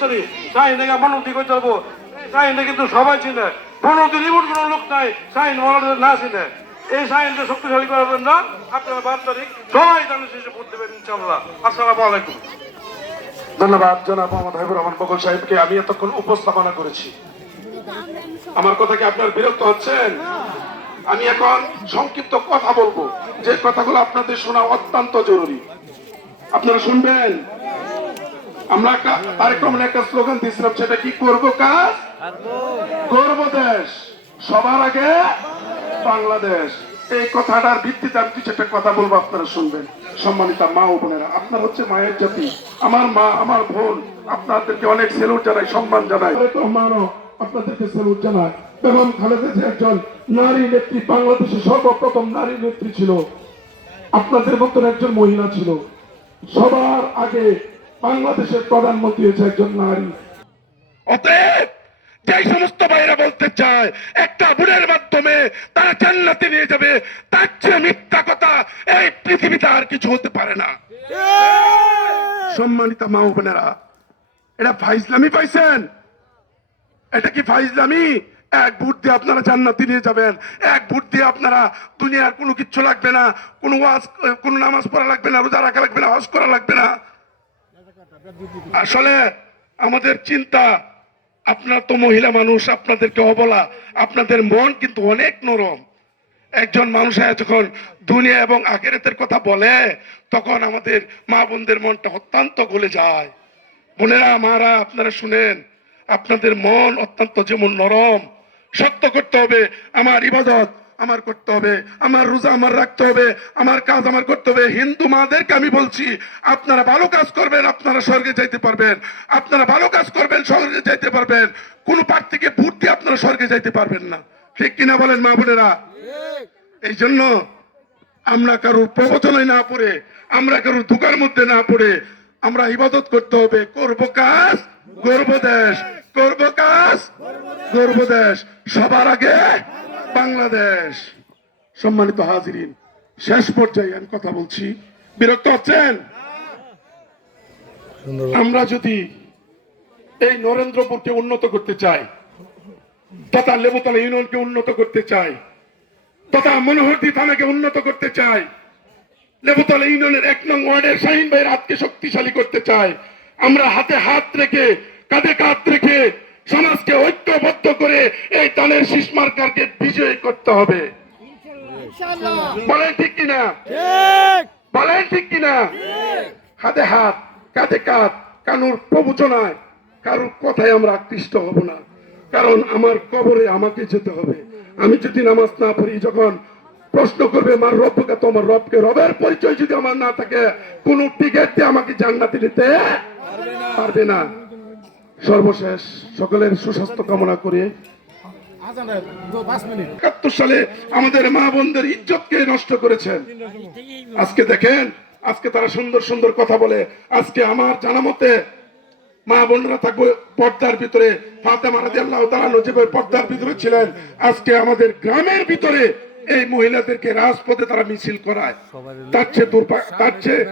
করতে শাহিন থেকে মনোতি করে চলবো। শাহিনটা কিন্তু সবাই চিনে, মনোতি রিমোট কোনো লোক নাই শাহিন মনোতি না চিনে। এই শাহিনটা শক্তিশালী করবেন না, আপনারা 12 তারিখ সবাই ধানের শীষে ভোট দেবেন ইনশাআল্লাহ। আসসালামু আলাইকুম। ধন্যবাদ জনাব মোহাম্মদ হাবিবুর রহমান বকুল সাহেবকে। আমি এতক্ষণ উপস্থাপনা করেছি, আমার কথা কি আপনার বিরক্ত হচ্ছেন? আমি এখন সংক্ষিপ্ত কথা বলবো, যে কথাগুলো আপনাদের শোনা অত্যন্ত জরুরি। আপনারা শুনবেন। আমরা তারেক রহমানের একটা স্লোগান দিয়েছিলাম, সেটা কি? করব কাজ, গর্ব দেশ, সবার আগে বাংলাদেশ। এই কথাটার ভিত্তিতে আমি কিছু একটা কথা বলবো, আপনারা শুনবেন। সম্মানিত মা ও বোনেরা, আপনার হচ্ছে মায়ের জাতি, আমার মা, আমার বোন, আপনাদেরকে অনেক স্যালুট জানাই, সম্মান জানাই। রহমানও আপনাদেরকে স্যালুট জানাই। বেগম খালেদা জিয়া একজন নারী নেত্রী, বাংলাদেশের সর্বপ্রথম নারী নেত্রী ছিল। আপনাদের মতন একজন মহিলা ছিল। সবার আগে বাংলাদেশের প্রধানমন্ত্রী হয়েছে একজন নারী। অতএব যে সমস্ত ভাইরা বলতে চায় একটা ভোটের মাধ্যমে তারা জান্নাতে নিয়ে যাবে, তার চেয়ে মিথ্যা কথা এই পৃথিবীতে আর কিছু হতে পারে না। সম্মানিত মা ও বোনেরা, এটা ফাইজলামি পাইছেন? এটা কি ফাইজলামি? এক ভোট দিয়ে আপনারা জান্নাতে নিয়ে যাবেন, এক ভোট দিয়ে আপনারা দুনিয়ার কোনো কিচ্ছু লাগবে না, কোনো নামাজ পড়া লাগবে না, রোজা রাখা লাগবে না, হজ করা লাগবে না। আসলে আমাদের চিন্তা, আপনার তো মহিলা মানুষ, আপনাদেরকে অবলা, আপনাদের মন কিন্তু অনেক নরম। একজন মানুষ যখন দুনিয়া এবং আখিরাতের কথা বলে, তখন আমাদের মা বোনদের মনটা অত্যন্ত গলে যায়। বোনেরা, মারা, আপনারা শুনেন, আপনাদের মন অত্যন্ত যেমন নরম, সত্য করতে হবে। আমার ইবাদত আমার করতে হবে, আমার রোজা আমার রাখতে হবে, আমার কাজ আমার করতে হবে। হিন্দু মাদেরকে আমি বলছি, আপনারা ভালো কাজ করবেন, আপনারা স্বর্গে যাইতে পারবেন। আপনারা ভালো কাজ করবেন, স্বর্গে যাইতে পারবেন। কোন প্রার্থীকে ভোট দিয়ে আপনারা স্বর্গে যাইতে পারবেন না। ঠিক কিনা বলেন মা বোনেরা? এই জন্য আমরা কারোর প্রবচনায় না পড়ে, আমরা কারোর ধোকার মধ্যে না পড়ে, আমরা ইবাদত করতে হবে। করব কাজ, গর্ব দেশ, করব কাজ, গর্ব দেশ, সবার আগে বাংলাদেশ। সম্মানিত হাজিরিন, শেষ পর্যায়ে আমি কথা বলছি, বিরক্ত হচ্ছেন? আমরা যদি এই নরেন্দ্রপুরকে উন্নত করতে চাই, তথা লেবুতলা ইউনিয়নকে উন্নত করতে চাই, তথা মনোহরদী থানাকে উন্নত করতে চাই, লেবুতলা ইউনিয়নের 1 নং ওয়ার্ডের শাহিন ভাইয়ের হাতকে শক্তিশালী করতে চাই, আমরা হাতে হাত রেখে, কাঁধে কাঁধ রেখে সমাজকে ঐক্যবদ্ধ করে এই দলের শীষ মার্কাকে বিজয়ী করতে হবে। বলেন ঠিক কিনা? বলেন ঠিক কিনা? হাতে হাত, কাঁধে কাঁধ, কারুর প্রবচনায়, কারুর কথায় আমরা আকৃষ্ট হব না। কারণ আমার কবরে আমাকে যেতে হবে। আমি যদি নামাজ না পড়ি, যখন প্রশ্ন করবে মার রবকে, তোমার রবকে, রবের পরিচয় যদি আমার না থাকে, কোন টিকিট দিয়ে আমাকে জান্নাতে নিতে পারবে না। সর্বশেষ সকলের সুস্বাস্থ্য কামনা করে, 71 সালে আমাদের মা বোনদের ইজ্জতকে নষ্ট করেছেন। আজকে দেখেন, আজকে তারা সুন্দর সুন্দর কথা বলে। আজকে আমার জানা মতে মা বোনরা থাকবে পর্দার ভিতরে, ফাতেমা রাদিয়াল্লাহু তাআলা নজিবের পর্দার ভিতরে ছিলেন। আজকে আমাদের গ্রামের ভিতরে এই মহিলাদেরকে রাজপথে তারা মিছিল করায়। তার চেয়ে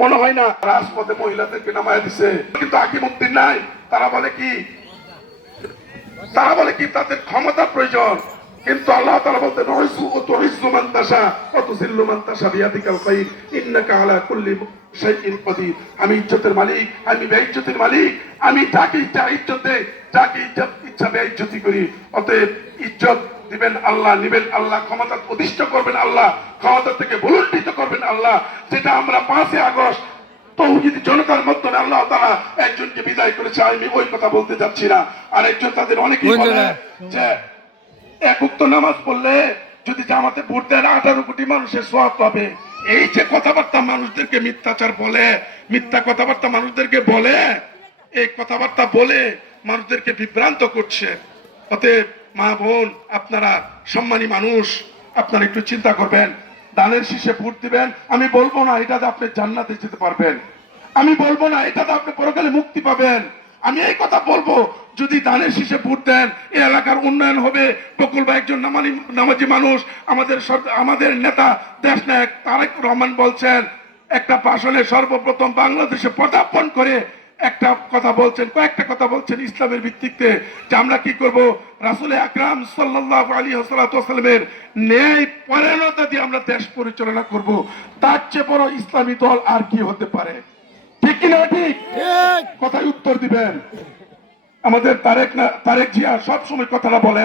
মনে হয় না রাজপথে মহিলাদেরকে নামায় দিছে। কিন্তু আকিমুদ্দিন নাই, তারা বলে কি তাদের ক্ষমতা প্রয়োজন। কিন্তু আল্লাহ তাআলা বলতেন, তুইজ্জু মান তাশা ওয়া তুযিল্লু মান তাশা বিয়াদিকাল খায়র ইন্নাকা আলা কুল্লি শাইইন কাদির। আমি ইজ্জতের মালিক, আমি বেইজ্জতির মালিক। আমি যাকে ইচ্ছা ইজ্জত দেই, যাকে ইচ্ছা বেইজ্জতি করি। অতএব ইজ্জত দিবেন আল্লাহ, নিবেন আল্লাহ, ক্ষমতা অধিষ্ঠ করবেন আল্লাহ, ক্ষমতা থেকে ভুলুণ্ঠিত করবেন আল্লাহ। যেটা আমরা 5 আগস্ট তৌহিদি জনতার মাধ্যমে আল্লাহ তাআলা একজনকে বিদায় করেছে, আমি ওই কথা বলতে যাচ্ছি না। আর একজন, তাদের অনেকেই বলে যে এক ওয়াক্ত নামাজ পড়লে যদি জামাতে ভোট দেন 18 কোটি মানুষের সওয়াব পাবে। এই যে কথাবার্তা মানুষদেরকে মিথ্যাচার বলে, মিথ্যা কথাবার্তা মানুষদেরকে বলে, এই কথাবার্তা বলে মানুষদেরকে বিভ্রান্ত করছে। অতএব মা বোন, আপনারা সম্মানী মানুষ, আপনারা একটু চিন্তা করবেন, দানের শীষে ভোট দিবেন। আমি বলবো না এটাতে আপনি জান্নাতে যেতে পারবেন, আমি বলবো না এটাতে আপনি পরকালে মুক্তি পাবেন। আমি এই কথা বলবো, যদি দানের শীষে ভোট দেন, এই এলাকার উন্নয়ন হবে। বকুল ভাই একজন নামাজি মানুষ। আমাদের নেতা দেশ নায়ক তারেক রহমান বলছেন, একটা ভাষণে সর্বপ্রথম বাংলাদেশে পদার্পণ করে একটা কথা বলছেন, কয়েকটা কথা বলছেন ইসলামের ভিত্তিতে, যে আমরা কি করব, রাসূল আকরাম সাল্লাল্লাহু আলাইহি ওয়াসাল্লামের ন্যায় পরায়ণতা দিয়ে আমরা দেশ পরিচালনা করব। তার চেয়ে বড় ইসলামী দল আর কি হতে পারে? ঠিক কিনা? ঠিক কথায় উত্তর দিবেন। আমাদের তারেক জিয়া সব সময় কথাটা বলে,